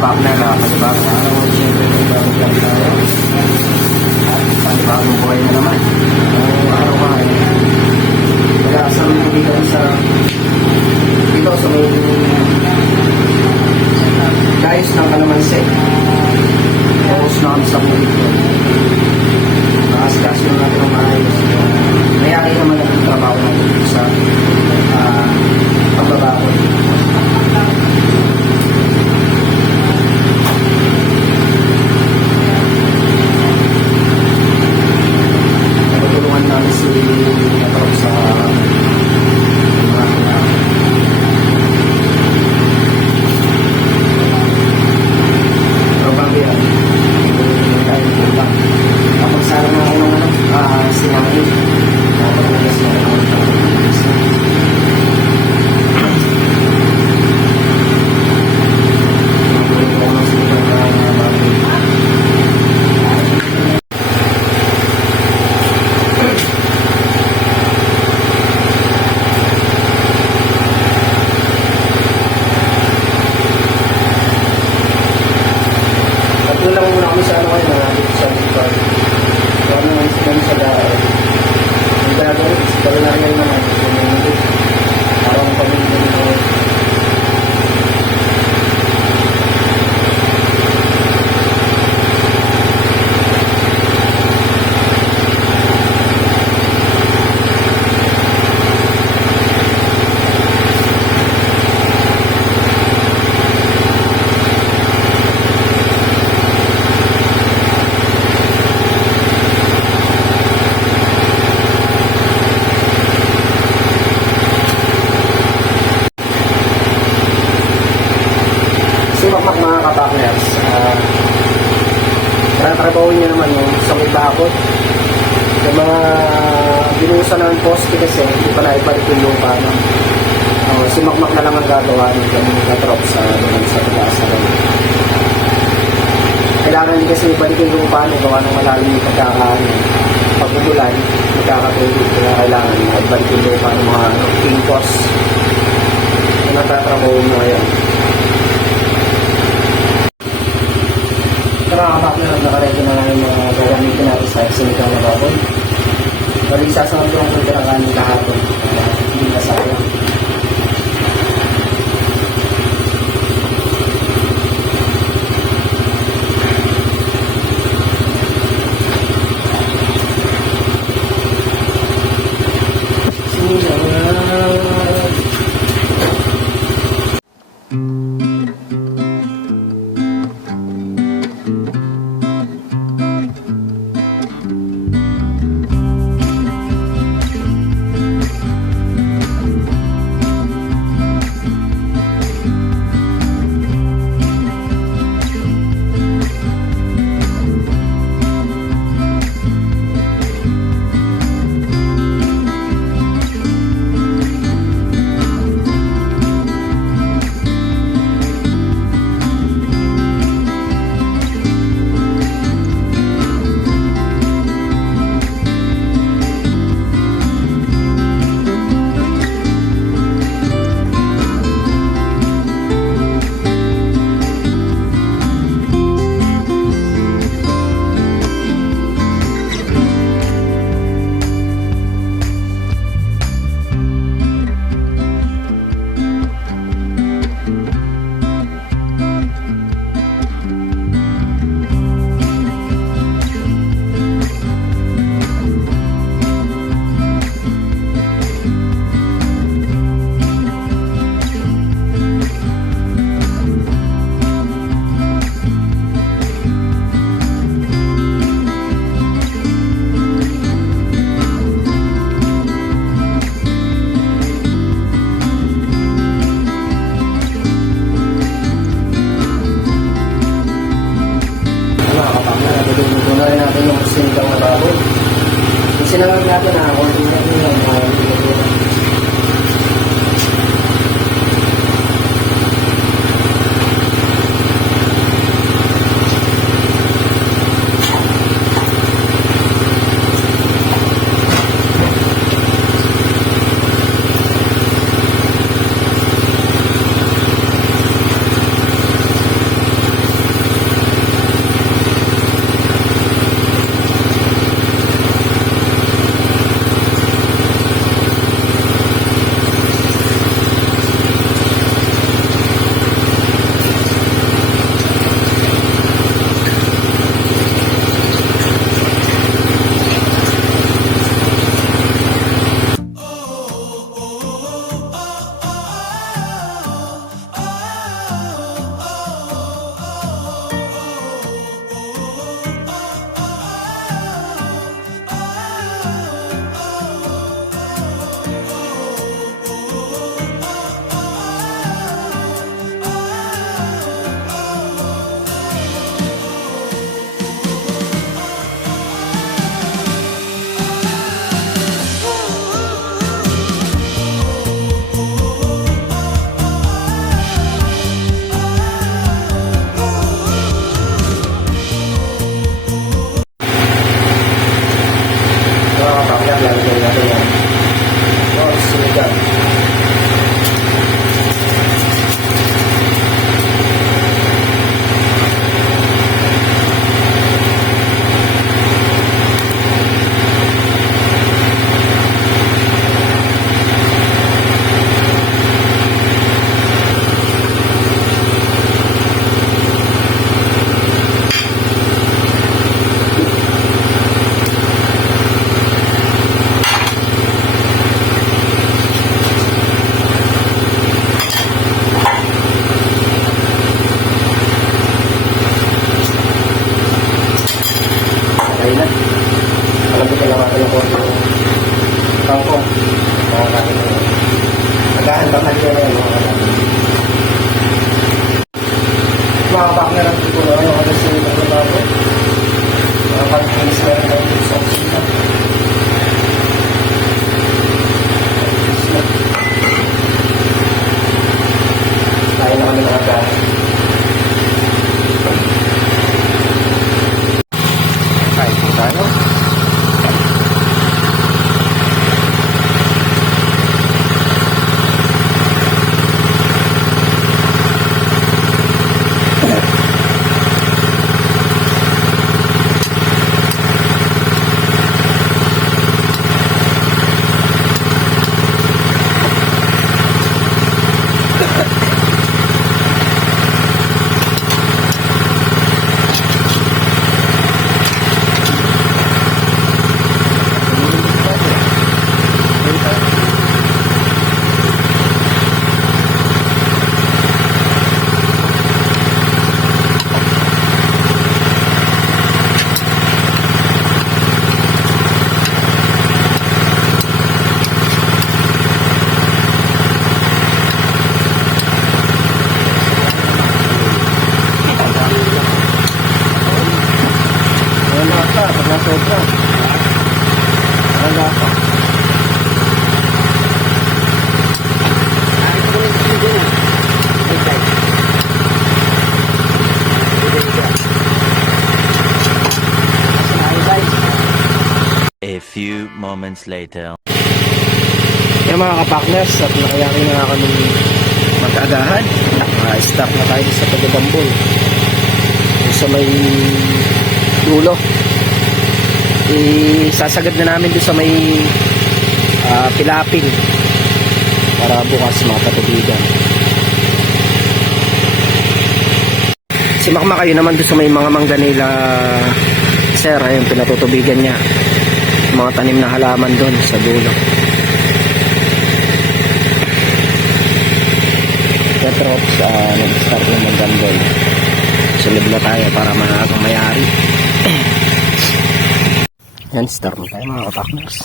partner na panibagong araw, siyempre may bagong tayo at panibagong buhay na naman. Araw ka ngayon. Kaya sa mga kami sa dito sa may guys ng kalamansi. Tapos na kami sa mga ito. Nakaskas yung natin ang maayos. Mayari naman ang trabaho natin sa pagbabakot. Natutulungan namin si Natrop sa Robambian. Tayo punta. Kapag sana nga ako ng sinangin. Kapag na ako mga ka-partners, trabaho niya naman yung sa may bakod. Yung mga binusan ng poste kasi hindi pala ibalik yung lupa. Si Makmak na lang ang gagawa nito yung na-drop sa taas. Kailangan din kasi ibalik yung lupa gawa ng malalim yung pagkakaan. Pag umulan, magkakatulog. Kaya kailangan ibalik yung lupa ng mga pinkos na natatrabaho mo ngayon. Nakakapakla na nakaredy na namin mga gagamitin natin sa sinikang na baboy. Bali, sasawag ko ang pagkakanin kahapon. Hindi na sayang. moments later. Yan mga kapartners, at nakayari na kami magkaagahan. Start na tayo sa pagdadambol. Sa may dulo. Isasagad na namin doon sa may pilapil para bukas mapatubigan. Si Makmakayo naman doon sa may mga mangganila, sir, ayun, pinatutubigan niya mga tanim na halaman doon sa dulo. Petrops, nag-start na magdambol. Sunod na tayo para maagang mayari. Yan, start na tayo mga kapartners.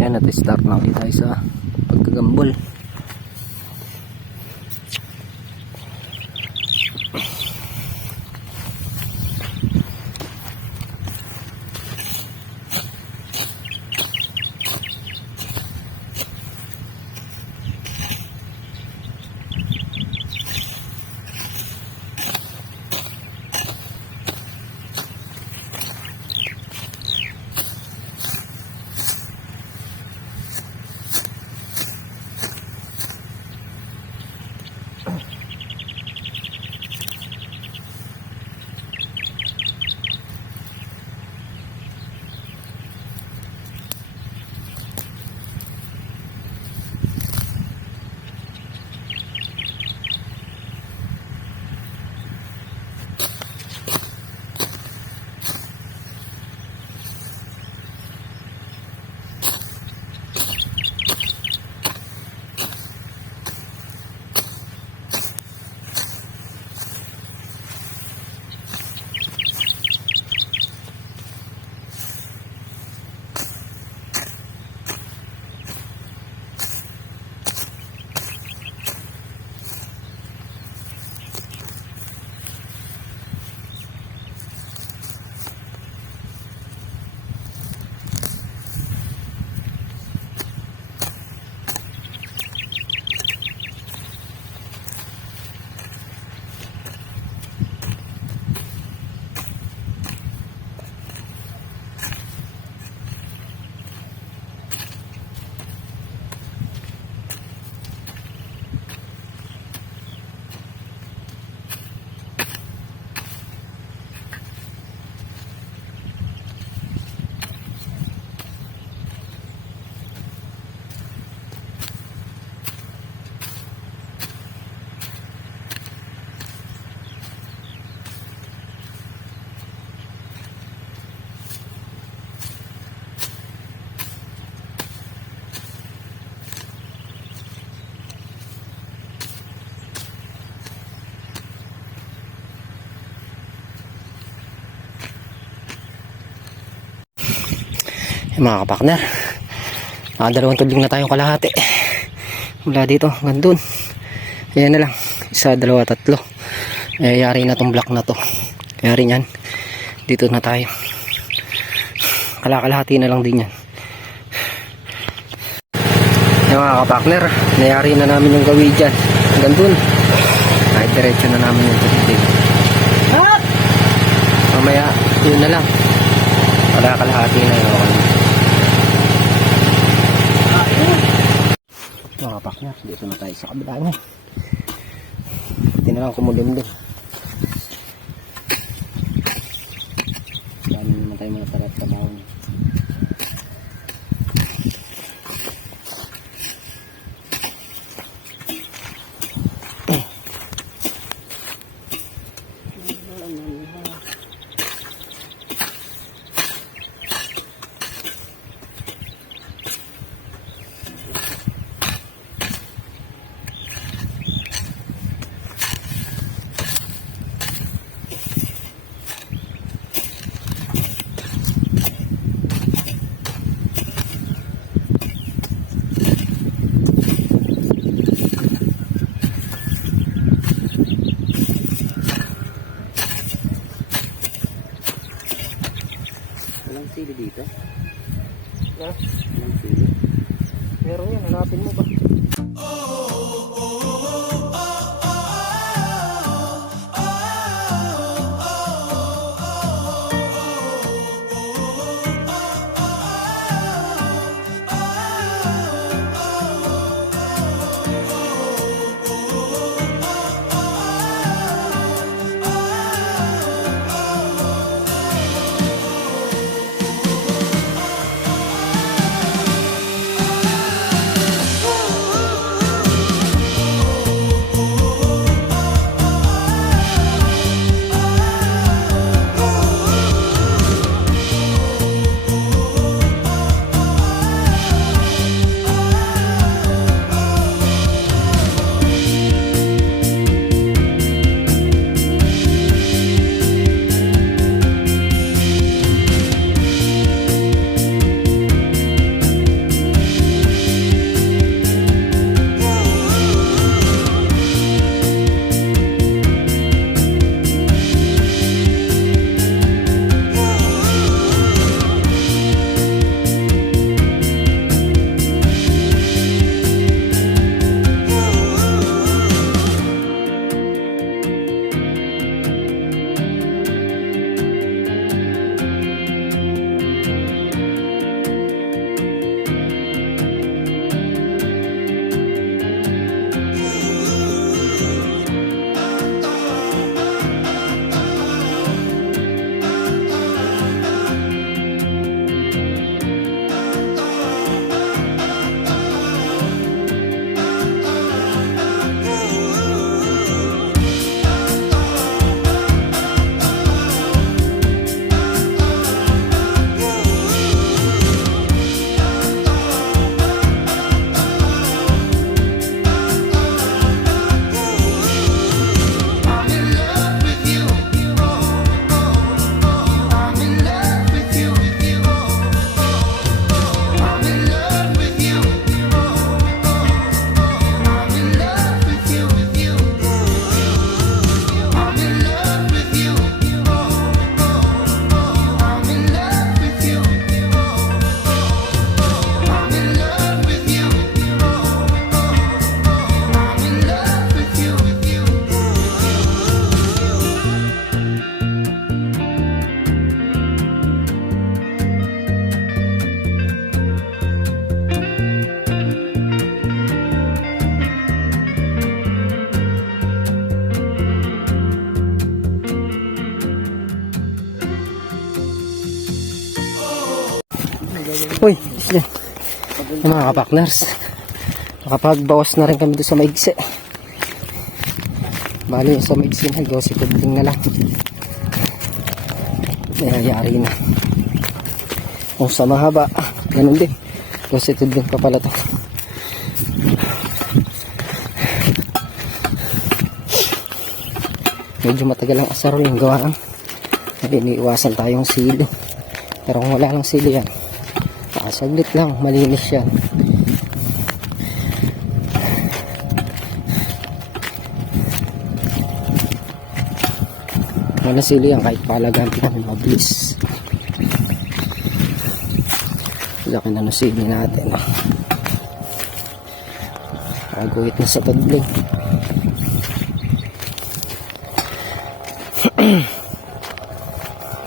Yan, start na ulit tayo sa pagkagambol. Mga kapartner, dalawang tudling na tayong kalahati mula dito hanggang dun. Ayan na lang, isa, dalawa, tatlo. Yari na tong block na to. Yari nyan, dito na tayo. Kalakalahati na lang din yan. Ayan mga kapartner, nayari na namin yung gawi dyan hanggang dun. Kahit diretso na namin yung tudling. Mamaya yun na lang, kalakalahati na yun. Mga partner, dito na tayo sa kabila niya. Hindi na lang kumulimlim. Dami naman tayo mga tarat sa daon. Sili dito? Ha? Walang sili. Meron yan, hanapin mo ba? din. Yung mga kapakners, nakapagbawas na rin kami doon sa maigsi. Bali yung sa maigsi na, gosi tudling na lang. Nangyayari na. Kung sa mahaba, ganun din. Gosi tudling pa pala to. Medyo matagal ang asaro yung gawaan. Iniiwasan tayong silo. Pero kung wala lang silo yan, saglit lang, malinis yan. Wala silo yan, kahit palagaan namin mabilis. Laki na sili natin. Kaguhit na sa tudling.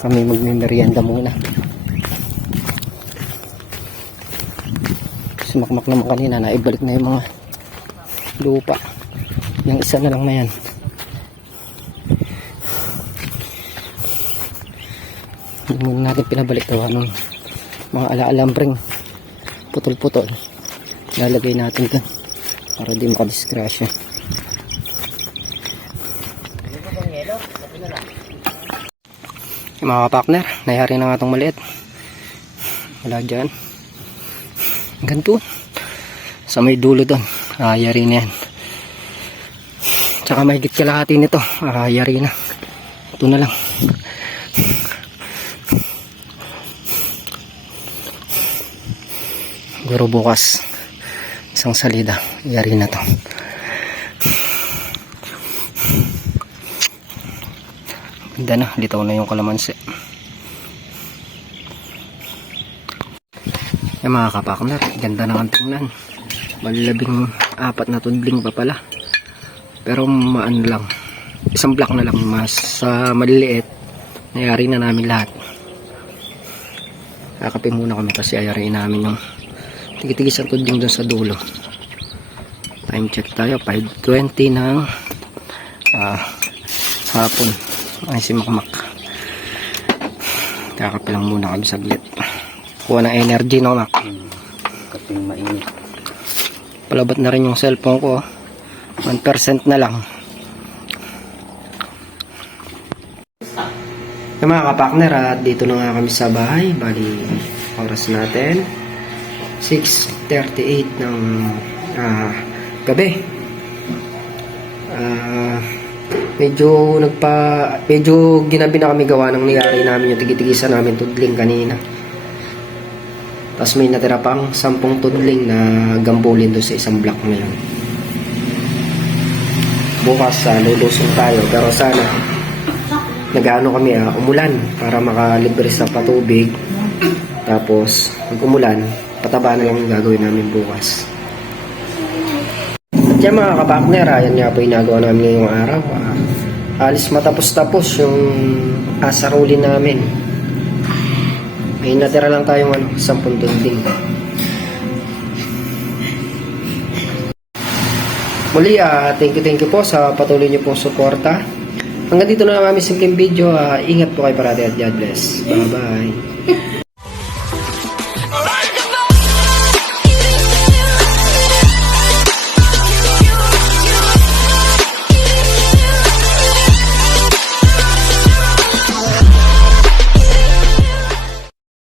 Kami magmimerienda muna. Sumakmak naman kanina, naibalik na yung mga lupa. Yung isa na lang na yan. Hindi muna natin pinabalik tawa ng mga alaalambreng putol-putol. Lalagay natin dyan para di makadiskrasya. Yung mga partner, nayari na nga itong maliit. Wala dyan. Ganito. Sa may dulo doon. Yari na yan. Tsaka may higit kalahati nito. Yari na. Ito na lang. Siguro bukas. Isang salida. Yari na to. Ganda na. Litaw na yung kalamansi. Yung mga kapakner, ganda na ang tingnan. Malilabing 4 na tudling pa pala. Pero maano lang, isang block na lang, mas maliliit. Nayari na namin lahat. Kakape muna kami kasi ayari namin yung tigit-tigis ang tudling doon sa dulo. Time check tayo, 5:20 ng hapon. Ay si Makmak. Kakape lang muna kami saglit. Kuha ng energy, no, Mak? Kaping mainit. Palabat na rin yung cellphone ko. 1% na lang. Yung mga kapakner, at dito na nga kami sa bahay. Bali, oras natin 6:38 ng gabi. Medyo ginabi na kami gawa ng niyari namin yung tigitigisan namin tudling kanina. Tapos may natira pang 10 tudling na gambulin doon sa isang block na yun. Bukas lulusong tayo, pero sana nag-ano kami umulan para makalibre sa patubig. Tapos pag umulan, pataba na lang yung gagawin namin bukas. At yan mga kapakner, yan nga po yung nagawa namin ngayong araw. Alis matapos-tapos yung asarulin namin. May natira lang tayong 10 tudling. Muli, thank you po sa patuloy niyo pong suporta. Hanggang dito na lang aming simpleng video. Ingat po kayo parati at God bless. Bye-bye.